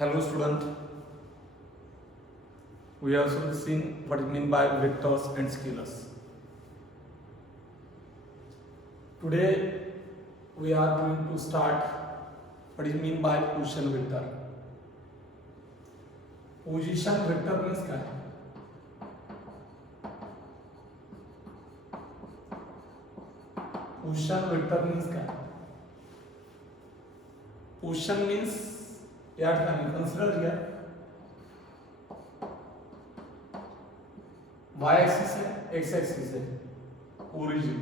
Hello student, we have also seen what is meant by vectors and scalars. Today we are going to start what is meant by position vector. Position vector means क्या है? Position vector means क्या है? Position means या ठिकाणी consider घ्या y axis आहे x axis आहे origin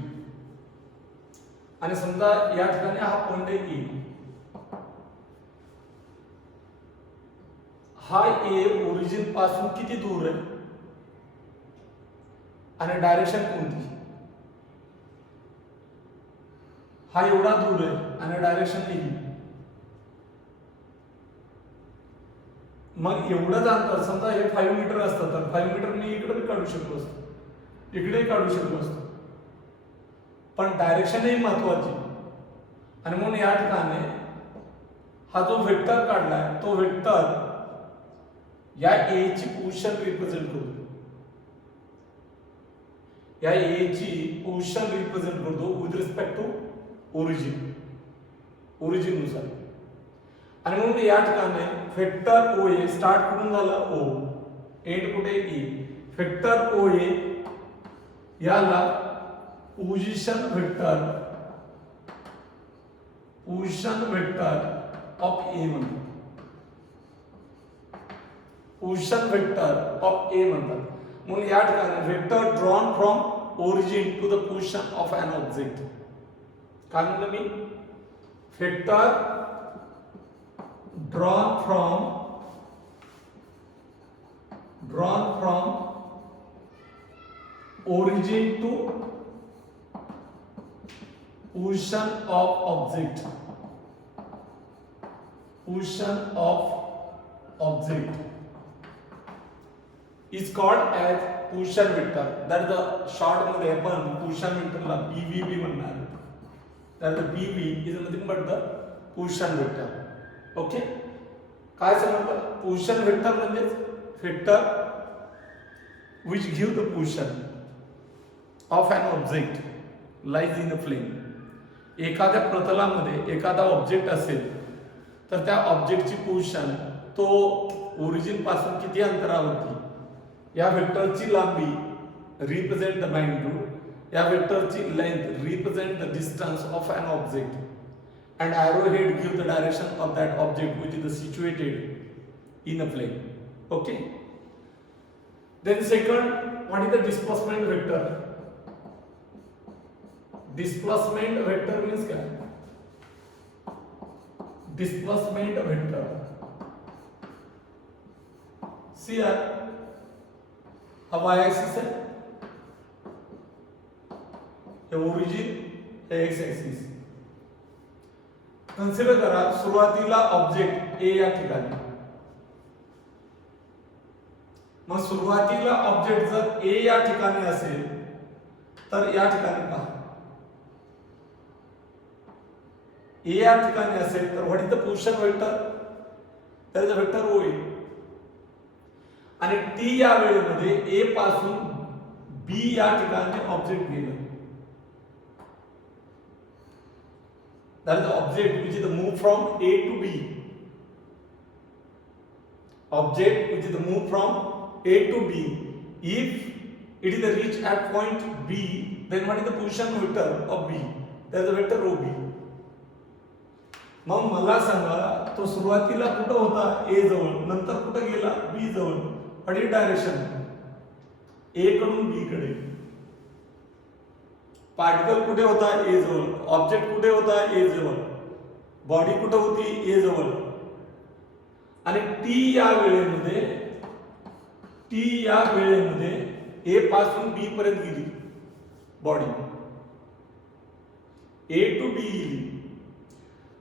आणि समजा या ठिकाणी हा पॉइंट आहे ए हा ए ओरिजिन पासून किती दूर आहे आणि डायरेक्शन कोणती हा एवढा दूर आहे आणि डायरेक्शन ए मग एवढंच अंतर समजा हे 5 मीटर असतं तर 5 मीटर मी इकडे काढू शकलो असतो इकडे काढू शकलो असतो पण डायरेक्शन ही महत्वाची आणि म्हणून या ठिकाणी हा जो वेक्टर काढलाय तो वेक्टर या ए ची पोझिशन रिप्रेझेंट करतो या ए ची पोझिशन रिप्रेझेंट करतो विथ रिस्पेक्ट टू ओरिजिन नुसार आणि म्हणून या ठिकाणी वेक्टर ओ ए स्टार्ट करून झाला ओ एंड कुठे ई वेक्टर ओ ए याला पोझिशन वेक्टर ऑफ ए म्हणतात पोझिशन वेक्टर ऑफ ए म्हणतात म्हणून या ठिकाणी vector drawn from origin to the position of an object काय म्हणलं मी vector drawn from origin to position of object is called as position vector. That is the short मध्ये आपण position vector ला PVV म्हणणार. That the PV is nothing but the position vector. Okay काय समजलं position vector म्हणजे vector which give the position of an object lies in a plane एखाद्या प्रतलामध्ये एखादा ऑब्जेक्ट असेल तर त्या ऑब्जेक्टची पोझिशन तो ओरिजिन पासून किती अंतरावरती या वेक्टरची लांबी रिप्रेझेंट द मॅग्निट्यूड या वेक्टरची length represent the distance of an object and arrowhead give the direction of that object which is situated in a plane. Okay, then second, what is the displacement vector? Displacement vector means क्या displacement vector see यार अब y axis है ये origin है x axis consider करा सुरुवातीला object A या ठिकाणी मग सुरुवातीला ऑब्जेक्ट जर ए या ठिकाणी असेल तर या ठिकाणी पहा ए या ठिकाणी असेल तर what is the position vector तर is the vector O A आणि टी या वेळेमध्ये ए पासून बी या ठिकाणी ऑब्जेक्ट गेलं that is the object which is the move from A to B object which is the move from A to B if it is the reach at point B then what is the position vector of B that is the vector OB मग मला सांगा तो सुरुवातीला कुठे होता A जवळ नंतर कुठे गेला B जवळ what is direction A कडून B कडे पार्टिकल कुठे होता ए जवळ ऑब्जेक्ट कुठे होता ए जवळ बॉडी कुठे होती ए जवळ आणि टी या वेळेमध्ये ए पासून बी पर्यंत गेली बॉडी ए टू बी गेली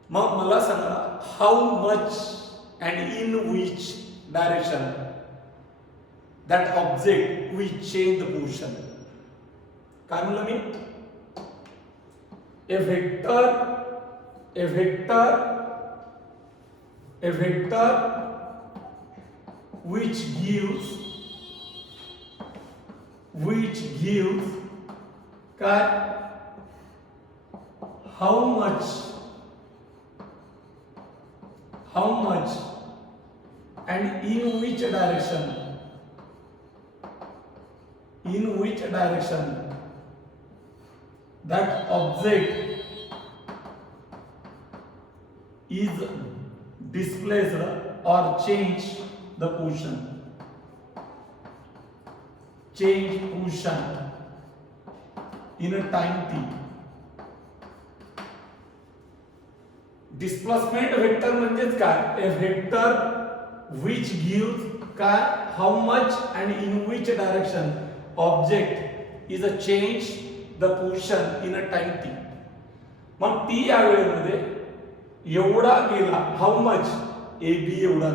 मग मला सांगा how much and in which direction that object will change the position काय म्हणलं मी a vector which gives काय how much and in which direction that object is displaced or change the position. Change position in a time t. Displacement vector म्हणजेच काय? ए vector which gives काय how much and in which direction object is a change the position in a time t. मग t या वेळेमध्ये एवढा गेला how much a b एवढा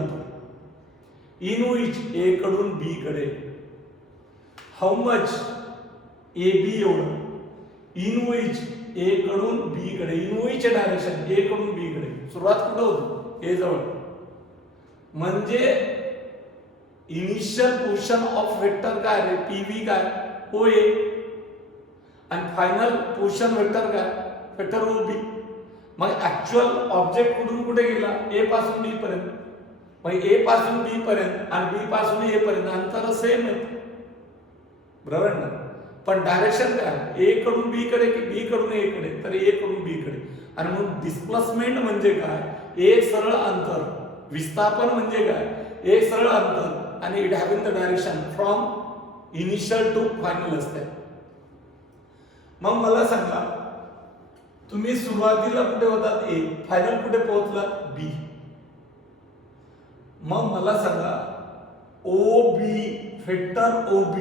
in which a कडून b कडे how much a b एवढा in which a कडून b कडे in which डायरेक्शन a कडून b कडे सुरुवात कुठे होती a जवळ म्हणजे इनिशियल पोझिशन ऑफ वेक्टर काय रे pv काय oa आणि फायनल पोझिशन वेक्टर काय वेक्टर ob मग ऍक्च्युअल ऑब्जेक्ट कुठून कुठे गेला a पासून b पर्यंत मग a पासून b पर्यंत आणि b पासून a पर्यंत अंतर सेम आहे बरोबर ना पण डायरेक्शन काय a कडून b कडे की b कडून a कडे तर a कडून b कडे आणि मग डिस्प्लेसमेंट म्हणजे काय एक सरळ अंतर विस्थापन म्हणजे काय एक सरळ अंतर आणि it have in the direction from initial to final असते. मग मला सांगा तुम्ही सुरुवातीला कुठे होतात a फायनल कुठे पोहोचलात b. मग मला सांगा OB वेक्टर OB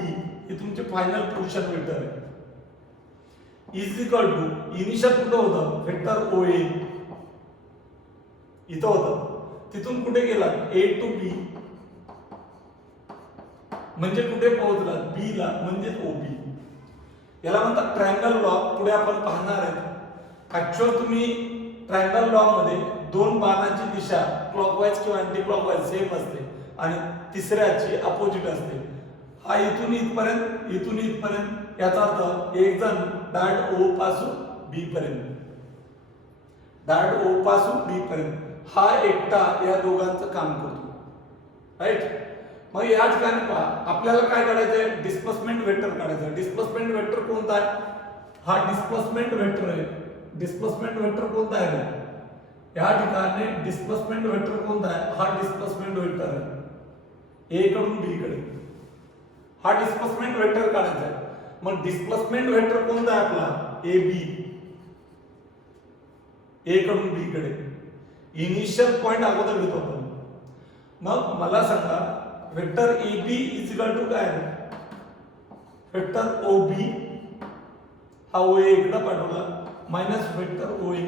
हे तुमचे फायनल पोझिशन वेक्टर आहे इज इक्वल टू इनिशियल कुठे होतं वेक्टर OA इथं होतं तिथून कुठे गेला A टू B म्हणजे कुठे पोहोचला B ला म्हणजे OB. याला म्हणतात ट्रायंगल लॉ. पुढे आपण पाहणार आहे ऍक्च्युअल तुम्ही ट्रायंगल लॉ मध्ये दोन बाणाची दिशा क्लॉकवाईज किंवा अँटी क्लॉकवाईज सेम असते आणि तिसऱ्याची अपोजिट असते. हा इथून इथपर्यंत याचा अर्थ एक जण डायरेक्ट O पासून B पर्यंत डायरेक्ट O पासून B पर्यंत हा एकटा या दोघांचं काम करतो राईट. मग या ठिकाणी पहा आपल्याला काय काढायचंय डिस्प्लेसमेंट वेक्टर काढायचं. डिस्प्लेसमेंट वेक्टर कोणता आहे हा डिस्प्लेसमेंट वेक्टर आहे. डिस्प्लेसमेंट वेक्टर कोणता आहे या ठिकाणी डिस्प्लेसमेंट वेक्टर कोणता आहे हा डिस्प्लेसमेंट वेक्टर आहे A कडून B कडे हा डिस्प्लेसमेंट वेक्टर काढायचा आहे. मग डिस्प्लेसमेंट वेक्टर कोणता आहे आपला AB A कडून B कडे इनिशियल पॉइंट अगोदर घेतो आपण. मग मला सांगा vector AB is equal to काय वेक्टर OB हा OA इकडे पाठवला मायनस वेक्टर OA.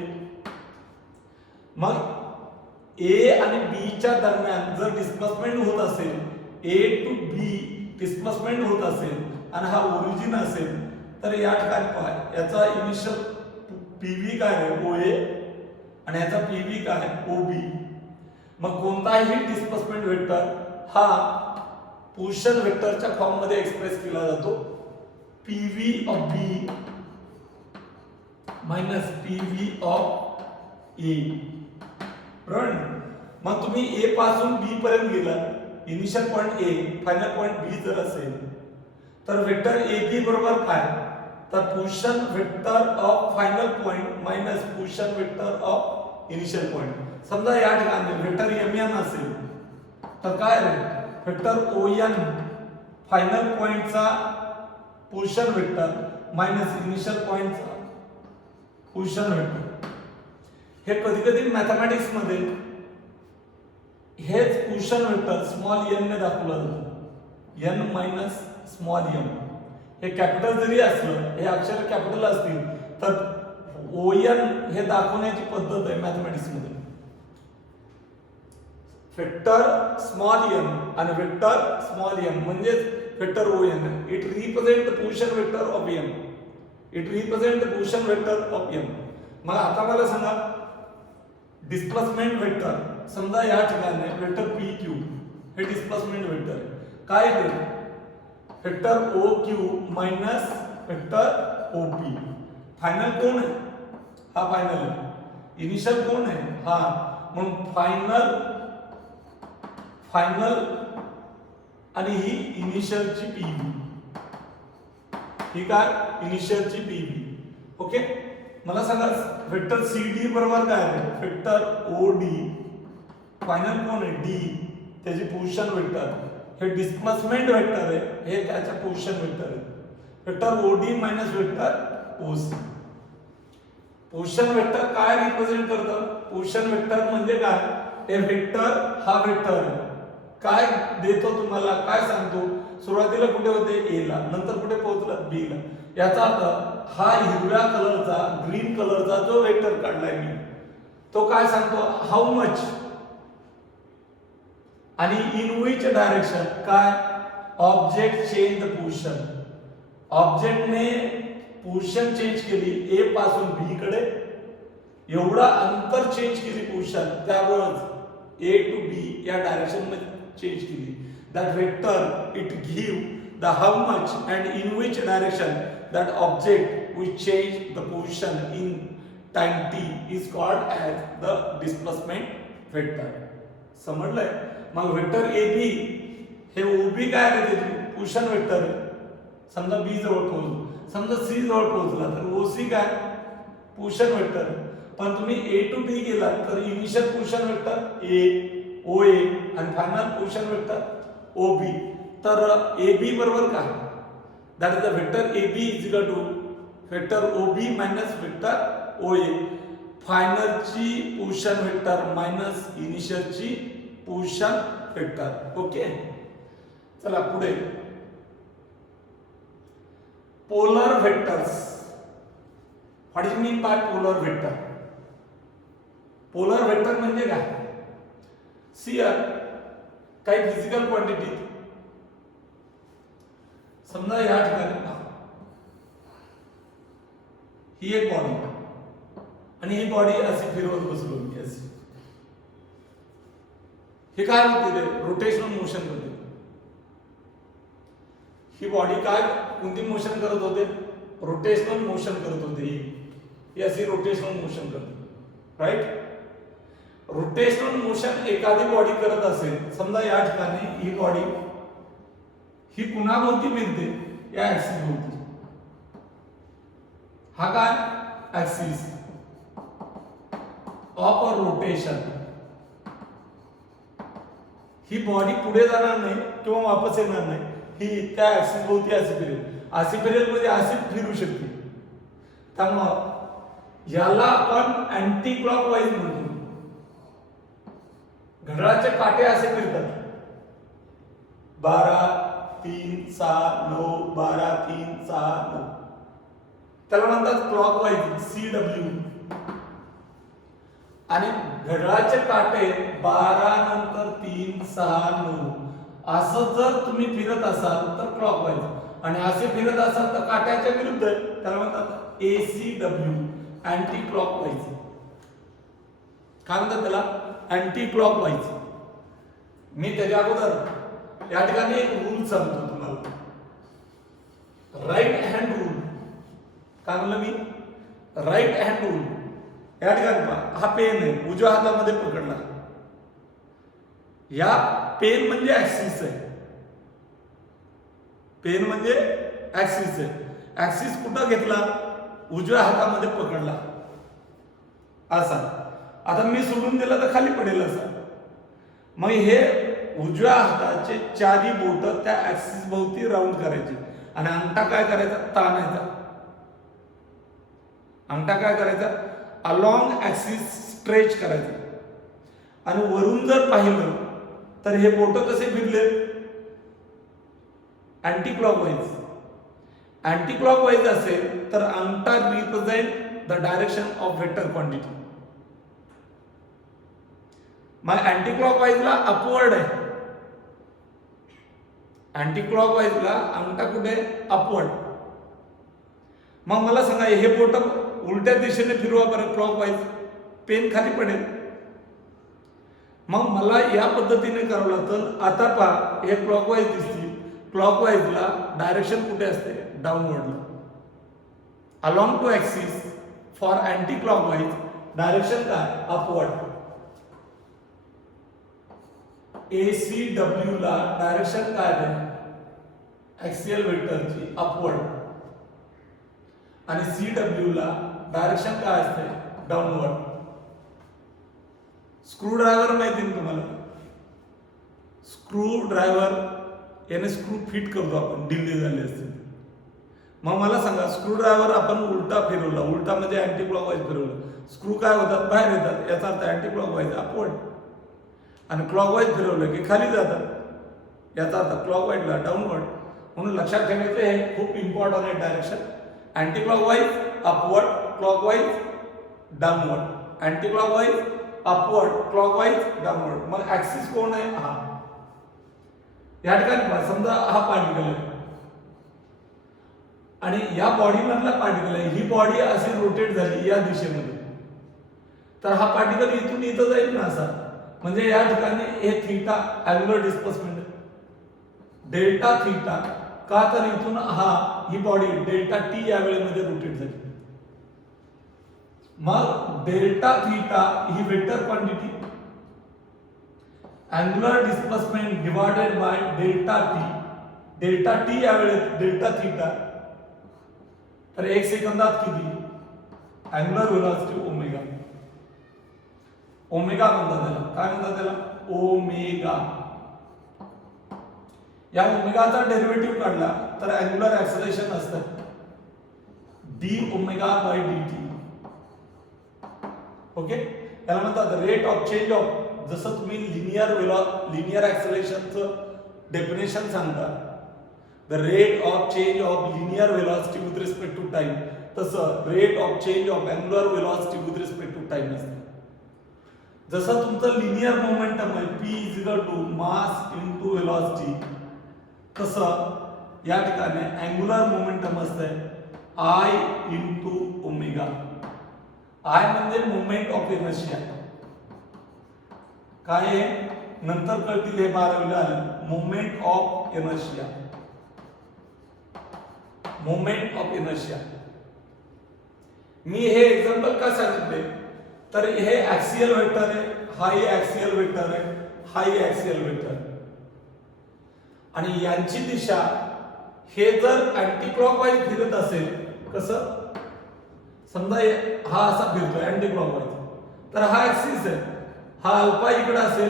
मग A आणि B च्या दरम्यान जर डिस्प्लेसमेंट होत असेल A टू B डिस्प्लेसमेंट होत असेल आणि हा ओरिजिन असेल तर या ठिकाणी पहा याचा इनिशियल PV काय आहे OA आणि याचा PV काय OB. मग कोणताही डिस्प्लेसमेंट वेक्टर हा पोझिशन वेक्टरच्या फॉर्म मध्ये एक्सप्रेस केला जातो PV of B minus PV of A. बरोबर. मग तुम्ही A पासून B पर्यंत गेला initial point A final point B जर असेल तर वेक्टर AB बरोबर काय तर position vector of final point minus position vector of initial point. समजा या ठिकाणी वेक्टर MN असेल तर काय वेक्टर ON फायनल पॉइंटचा position vector minus initial पॉइंटचा position vector. हे कधी कधी मॅथमॅटिक्स मध्ये हेच पोझिशन वेक्टर स्मॉल n ने दाखवलं जातं n मायनस स्मॉल m. हे कॅपिटल जरी असलं हे अक्षर कॅपिटल असतील तर ON हे दाखवण्याची पद्धत आहे मॅथमॅटिक्स मध्ये. वेक्टर स्मॉल m आणि वेक्टर स्मॉल m म्हणजे vector ON. It represent the position vector of m. It represent the position vector of m. मग आता मला सांगा डिस्प्लेसमेंट वेक्टर समजा या ठिकाणी वेक्टर PQ हे डिस्प्लेसमेंट वेक्टर आहे. काय ते vector O Q minus vector O P. Final कोण आहे? हा फायनल आहे. इनिशियल कोण आहे? हा. म्हणून फायनल आणि ही इनिशियलची पीव्ही. ही काय? इनिशियलची पीव्ही. ओके. मला सांगा वेक्टर सी डी बरोबर काय आहे? Vector O D. फायनल कोण आहे? डी. त्याची पोझिशन वेक्टर. हे डिस्प्लेसमेंट वेक्टर आहे, हे त्याच्या पोझिशन वेक्टर आहे. Vector O D minus vector O C. Position vector काय रिप्रेझेंट करतं? पोझिशन वेक्टर म्हणजे काय? हे वेक्टर हा वेक्टर आहे. काय देतो तुम्हाला? काय सांगतो? सुरुवातीला कुठे होते? ए ला, नंतर कुठे पोहोचलं? बी ला. याचा अर्थ हा हिरव्या कलरचा, ग्रीन कलरचा जो वेक्टर काढलाय मी, तो काय सांगतो? हाऊ मच आणि इन विच डायरेक्शन. काय? Object change the position. ऑब्जेक्टने पोझिशन चेंज केली ए पासून बी कडे, एवढा अंतर चेंज केली पोझिशन, त्यावरच ए टू बी या डायरेक्शन मध्ये चेंज केली. That vector it give the how much and in which direction that object will change the position in time T is called as the displacement vector. समजलंय? मग vector A बी हे O B काय आहे? त्याची position vector आहे. समजा बी जवळ पोहोचलो, समजा सी जवळ पोहोचला तर ओ सी काय? Position vector. पण तुम्ही ए टू बी गेला तर initial position vector A O A आणि final position vector O B. तर ए बी बरोबर काय? That is the vector A B is equal to vector O B minus vector O A. फायनलची position vector minus इनिशियलची position vector. Okay. चला पुढे. Polar vectors. What is mean by polar vector? Polar vector म्हणजे काय? C काही physical quantity. समजा या ठिकाणी ही एक बॉडी आणि ही बॉडी अशी फिरवत बसलो मी अशी. हे काय होते? रोटेशनल मोशन करते. ही बॉडी काय कोणती मोशन करत होते? रोटेशनल मोशन करत होते. ही अशी रोटेशनल मोशन करते. राईट? रोटेशनल मोशन एखादी बॉडी करत असेल, समजा या ठिकाणी ही बॉडी ही कुणाभोवती फिरते? या ऍक्सिस भोवती. हा काय? Axis of rotation. He body पुढे जाणार नाही किंवा वापस येणार नाही. ही त्या ऍक्सिस भोवती अशी फिरेल. अशी फिरेल म्हणजे अशी फिरू शकते. त्यामुळं याला आपण अँटी क्लॉकवाईज म्हणतो. घड्याळाचे काटे असे फिरतात 12 3 6 9 12 3 6 9. त्याला म्हणतात क्लॉकवाईज CW. आणि घड्याळाचे काटे 12 नंतर 3 6 9 असं जर तुम्ही फिरत असाल तर क्लॉकवाईज, आणि असे फिरत असाल तर काट्याच्या विरुद्ध, त्याला म्हणतात ACW, अँटी क्लॉकवाईज. काय म्हणतात त्याला? Anti clockwise. मी त्याच्या अगोदर या ठिकाणी एक रूल सांगतो तुम्हाला. Right hand rule. काय म्हणलं मी? Right hand rule. या ठिकाणी पहा, हा पेन आहे, उजव्या हातामध्ये पकडला. या पेन म्हणजे ऍक्सिस आहे. पेन म्हणजे ऍक्सिस आहे. ऍक्सिस कुठं घेतला? उजव्या हातामध्ये पकडला असा. आता मी सोडून दिला तर खाली पडेल असा. मग हे उजव्या हाताचे चारी बोट त्या ऍक्सिस भोवती राऊंड करायचे आणि अंगठा काय करायचा? ताणायचा. अंगठा काय करायचा? अलॉंग ऍक्सिस स्ट्रेच करायचा. आणि वरून जर पाहिलं तर हे बोट कसे फिरले? Anti clockwise. अँटी क्लॉकवाईज असेल तर अंगठा represent the direction of vector quantity. मग अँटी क्लॉकवाईजला अपवर्ड आहे. अँटी क्लॉकवाईजला अंगठा कुठे? अपवर्ड. मग मला सांगा, हे बोट उलट्या दिशेने फिरवा बरं क्लॉकवाईज, पेन खाली पडेल. मग मला या पद्धतीने करावं लागतं. आता पहा हे क्लॉकवाईज दिसतील. क्लॉकवाईजला डायरेक्शन कुठे असते? डाऊनवर्डला. Along to axis for anti clockwise direction काय? अपवर्ड. ACW ला डायरेक्शन काय आहे? ॲक्सियल वेक्टरची अपवर्ड. आणि CW ला डायरेक्शन काय असते? डाऊनवर्ड. स्क्रू ड्रायव्हर माहिती ना तुम्हाला? स्क्रू ड्रायव्हर याने स्क्रू फिट करतो आपण, ढिल्ली झाली असते. मग मला सांगा, स्क्रू ड्रायव्हर आपण उलटा फिरवला, उलटा म्हणजे अँटी क्लॉकवाईज फिरवलं, स्क्रू काय होतात? बाहेर येतात. याचा अर्थ अँटी क्लॉकवाईज अपवर्ड. आणि क्लॉकवाईज फिरवलं की खाली जातात. याचा अर्थ क्लॉकवाईजला डाऊनवर्ड. म्हणून लक्षात ठेवायचं हे खूप इम्पॉर्टंट आहे direction. Anti clockwise upward, clockwise downward. Anti clockwise upward, clockwise downward. मग ऍक्सिस कोण आहे? हा. या ठिकाणी समजा हा पार्टिकल आहे आणि या बॉडी मधला पार्टिकल आहे. ही बॉडी अशी रोटेट झाली या दिशेमध्ये, तर हा पार्टिकल इथून इथं जाईल ना असा. म्हणजे या ठिकाणी हे theta angular displacement delta theta. का? तर इथून ही बॉडी डेल्टा टी या वेळेमध्ये रोटेट झाली. मग delta theta he vector quantity, angular displacement divided by delta T. Delta T या वेळेत डेल्टा थीटा. तर 1 सेकंदात किती? Angular velocity omega. ओमेगा म्हणतात त्याला. काय म्हणतात त्याला? ओमेगा. या ओमेगाचा डेरिव्हेटिव्ह काढला तर अँग्युलर ऍक्सेलरेशन असतं D omega by D T. Okay. त्याला म्हणतात रेट ऑफ चेंज ऑफ. जसं तुम्ही लिनियर ऍक्सेलरेशनचं डेफिनेशन सांगता, the rate of change of linear velocity with respect to time, तसं rate of change of angular velocity with respect to time असतं. जसं तुमचं लिनियर मोमेंटम आहे P equal to mass into velocity, तसं या ठिकाणी अँग्युलर मोमेंटम असतंय I into omega. I म्हणजे मोमेंट ऑफ इनर्शिया. काय आहे? नंतर कळतील हे 12वीला आलं. Moment of inertia. Moment of inertia. मी हे एक्झाम्पल का सांगितले? तर हे ऍक्सियल वेक्टर आहे, हाही ऍक्सियल वेक्टर आहे, हाही ऍक्सियल वेक्टर. आणि यांची दिशा हे जर अँटी क्लॉकवाईज फिरत असेल, कसं? समजा हा असा फिरतोय अँटी क्लॉकवाईज, तर हा ऍक्सिस आहे. हा अल्फा इकडे असेल,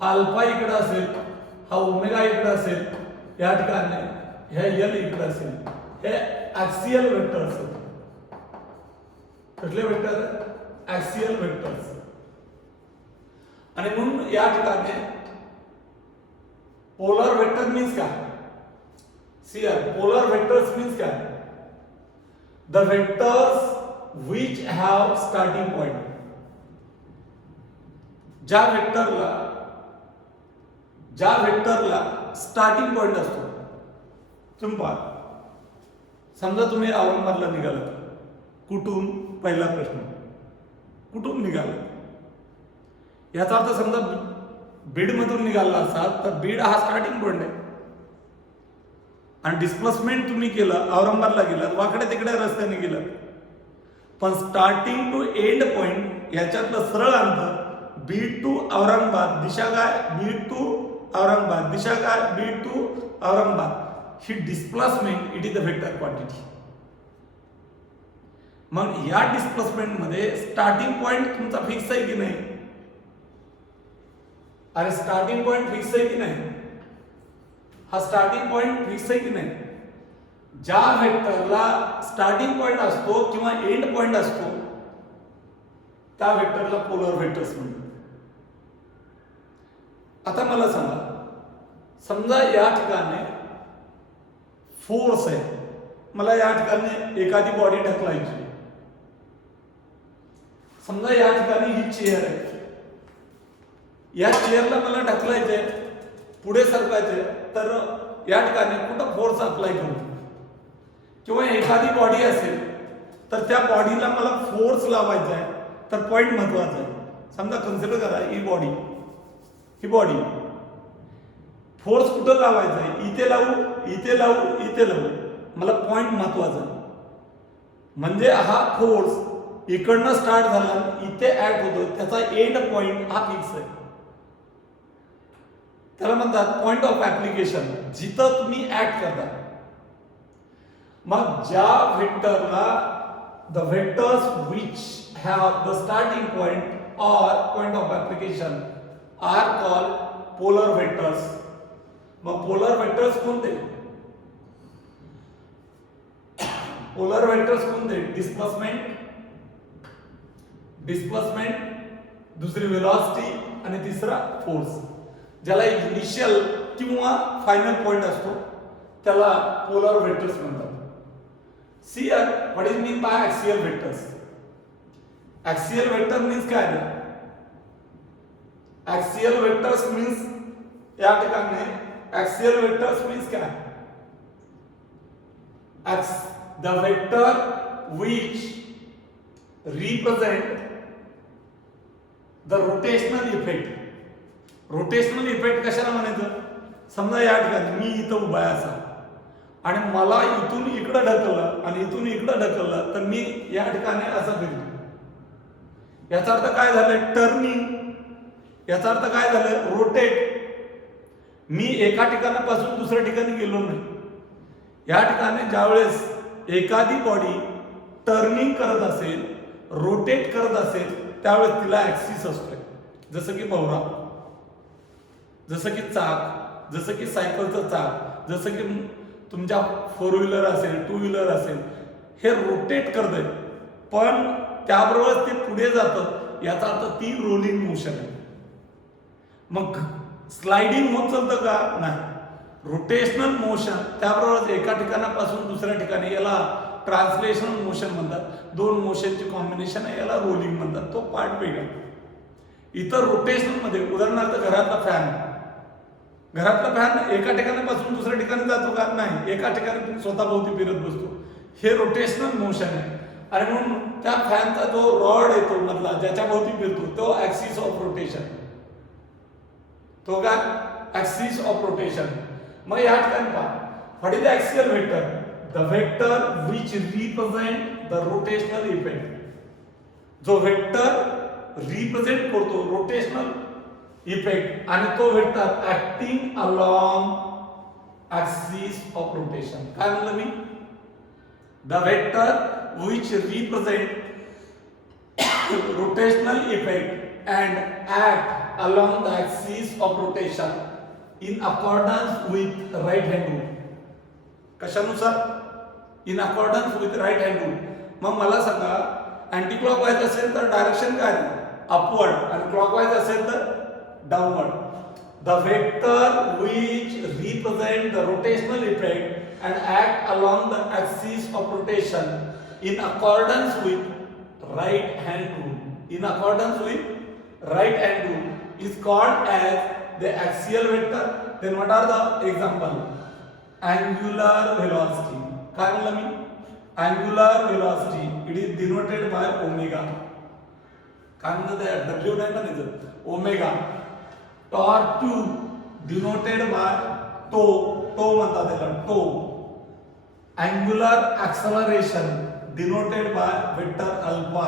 हा अल्फा इकडे असेल, हा ओमेगा इकडे असेल, या ठिकाणी हे एल इकडे असेल. हे ऍक्सियल वेक्टर असेल. कुठले वेक्टर? Axial vectors. आणि म्हणून या ठिकाणी पोलर वेक्टर मीन्स काय? सीआर पोलर वेक्टर्स मीन्स काय? The vectors which have starting point. ज्या वेक्टरला स्टार्टिंग पॉइंट असतो. तुम्ही पहा, समजा तुम्ही औरंगाबादला निघालात. कुठून? पहिला प्रश्न, कुठून निघाला? याचा अर्थ समजा बीड मधून निघाला असाल तर बीड हा स्टार्टिंग पॉइंट आहे. आणि डिस्प्लेसमेंट तुम्ही केलं, औरंगाबादला गेलात, वाकडे तिकडे रस्त्याने गेलात, पण स्टार्टिंग टू एंड पॉइंट याच्यातलं सरळ अंतर बीड टू औरंगाबाद. दिशा काय? बीड टू औरंगाबाद. दिशा काय? बीड टू औरंगाबाद. ही displacement it is the vector quantity. मग या डिस्प्लेसमेंट मध्ये स्टार्टिंग पॉइंट तुमचा फिक्स आहे की नाही? अरे स्टार्टिंग पॉइंट फिक्स आहे की नाही? हा स्टार्टिंग पॉइंट फिक्स आहे की नाही? ज्या वेक्टरला स्टार्टिंग पॉइंट असतो किंवा एंड पॉइंट असतो त्या वेक्टरला पोलर वेक्टर्स म्हणतात. आता मला सांगा, समजा या ठिकाणी फोर्स आहे, मला या ठिकाणी एखादी बॉडी ढकलायची. समजा या ठिकाणी ही चेअर आहे, या चेअरला मला ढकलायचंय, पुढे सरकायचंय, तर या ठिकाणी कुठं फोर्स अप्लाय करू? किंवा एखादी बॉडी असेल तर त्या बॉडीला मला फोर्स लावायचा आहे, तर पॉइंट महत्वाचा आहे. समजा कन्सिडर करा ही बॉडी फोर्स कुठं लावायचा आहे, इथे लावू मला पॉइंट महत्वाचा म्हणजे हा फोर्स इकडनं स्टार्ट झाला इथे ऍक्ट होतो, त्याचा एंड पॉइंट हा फिक्स आहे. त्याला म्हणतात पॉइंट ऑफ ऍप्लिकेशन, जिथं तुम्ही ऍक्ट करता. मग ज्या व्हेक्टरला the vectors which have the starting point or point of application are called polar vectors. मग पोलर वेक्टर्स कोणते? पोलर वेक्टर्स कोणते? डिस्प्लेसमेंट, दुसरी वेलॉसिटी आणि तिसरा फोर्स. ज्याला इनिशियल किंवा फायनल पॉइंट असतो त्याला पोलर वेक्टर्स म्हणतात. See here, what is mean by axial vectors? Axial vector means काय आहे? Axial vectors means या ठिकाणी axial vectors means क्या? The vector which represent the rotational effect. Rotational effect कशाला म्हणायचं? समजा या ठिकाणी मी इथं उभा आहे असा आणि मला इथून इकडं ढकललं आणि इथून इकडं ढकललं तर मी या ठिकाणी असं फिरलो. याचा अर्थ काय झालं? टर्निंग. याचा अर्थ काय झालं? रोटेट. मी एका ठिकाणापासून दुसऱ्या ठिकाणी गेलो नाही. या ठिकाणी ज्यावेळेस एखादी बॉडी टर्निंग करत असेल, रोटेट करत असेल, त्यावेळेस तिला ऍक्सिस असतोय. जसं की भवरा, जसं की चाक, जसं की सायकलचं चाक, जसं की तुमच्या 4 व्हीलर असेल, 2 व्हीलर असेल, हे रोटेट करतंय पण त्याबरोबर ते पुढे जातं. याचा अर्थ ती रोलिंग मोशन आहे. मग स्लाइडिंग होत चालतं का? नाही. रोटेशनल मोशन त्याबरोबर एका ठिकाणापासून दुसऱ्या ठिकाणी, याला ट्रान्सलेशनल मोशन म्हणतात. दोन मोशनचे कॉम्बिनेशन आहे, याला रोलिंग म्हणतात. तो पार्ट वेगळा. इतर रोटेशनल मध्ये उदाहरणार्थ घरातला फॅन एका ठिकाणापासून दुसऱ्या ठिकाणी जातो का? नाही. एका ठिकाणी स्वतःभोवती फिरत बसतो. हे रोटेशनल मोशन आहे. आणि म्हणून त्या फॅनचा जो रॉड येतो मधला ज्याच्या भोवती फिरतो तो ऍक्सिस ऑफ रोटेशन. तो काय? Axis of rotation. मग या ठिकाणी पहा, what is the axial vector? The vector which represent the rotational effect. जो वेक्टर रिप्रेझेंट करतो रोटेशनल इफेक्ट आणि तो vector acting along axis of rotation. काय म्हणलं मी? The vector which represent rotational effect and act along the axis of rotation in accordance with right hand rule. कशानुसार? in accordance with right hand rule. मग मला सांगा, anti clockwise असेल तर direction काय? Upward. आणि क्लॉकवाईज असेल तर downward. The vector which represent the rotational effect and act along the axis of rotation in accordance with right hand rule. In accordance with right hand rule is called as the axial vector. Then what are the example? Angular velocity. काय म्हणलं मी? Angular velocity. It is denoted by omega. काय म्हणतात ते? W नाही ना तिथं. Omega. Torque denoted by tau. Tau म्हणतात त्याला. Tau. Angular acceleration denoted by vector alpha.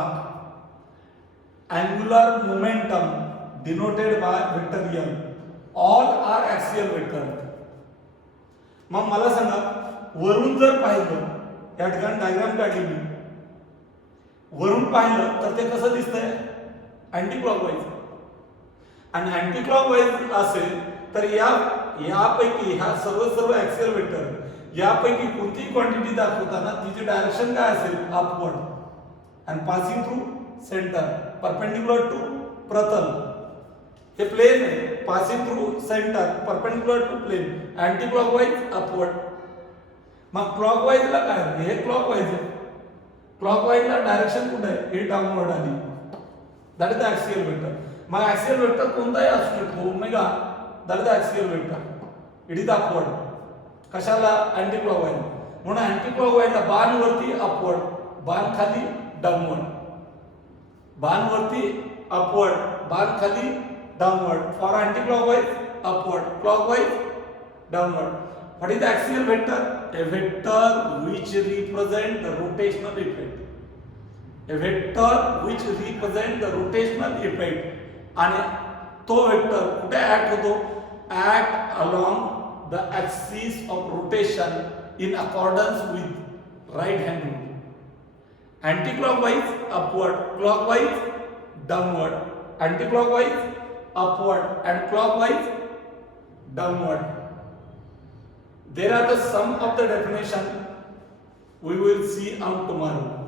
Angular momentum denoted by vector m. All are axial vector. मग मला सांगा, वरून जर पाहिलं, या ठिकाणी डायग्राम काढली मी, वरून पाहिलं तर ते कसं दिसतंय? Anti clockwise. आणि अँटी क्लॉकवाईज असेल तर यापैकी ह्या सर्व ऍक्सियल वेक्टर यापैकी कोणतीही क्वांटिटी दाखवताना तिची डायरेक्शन काय असेल? अपवर्ड. आणि passing through centre perpendicular to प्रतल. हे प्लेन आहे. Passing through centre perpendicular to plane. Anticlockwise upward. मग क्लॉकवाईजला काय? हे क्लॉकवाईज आहे. क्लॉकवाईजला डायरेक्शन कुठे आहे? हे डाउनवर्ड आली. That is the axial vector. मग ऍक्सियल वेक्टर कोणताही असू शकतो. Omega that is the axial vector. It is upward. कशाला? Anti clockwise. म्हणून अँटी क्लॉकवाईजला बाण वरती अपवर्ड, बाण खाली डाउनवर्ड. बाण वरती upward, बाण खाली downward. For anti-clockwise, upward. Clockwise, downward. What is the axial vector? A vector which represent the rotational effect. A vector which represent the rotational effect. आणि तो वेक्टर कुठे ऍक्ट होतो? Act along the axis of rotation in accordance with right hand rule. Anti-clockwise, upward. Clockwise, downward. Anti-clockwise, upward, and clockwise, downward. There are the sum of the definition we will see on tomorrow.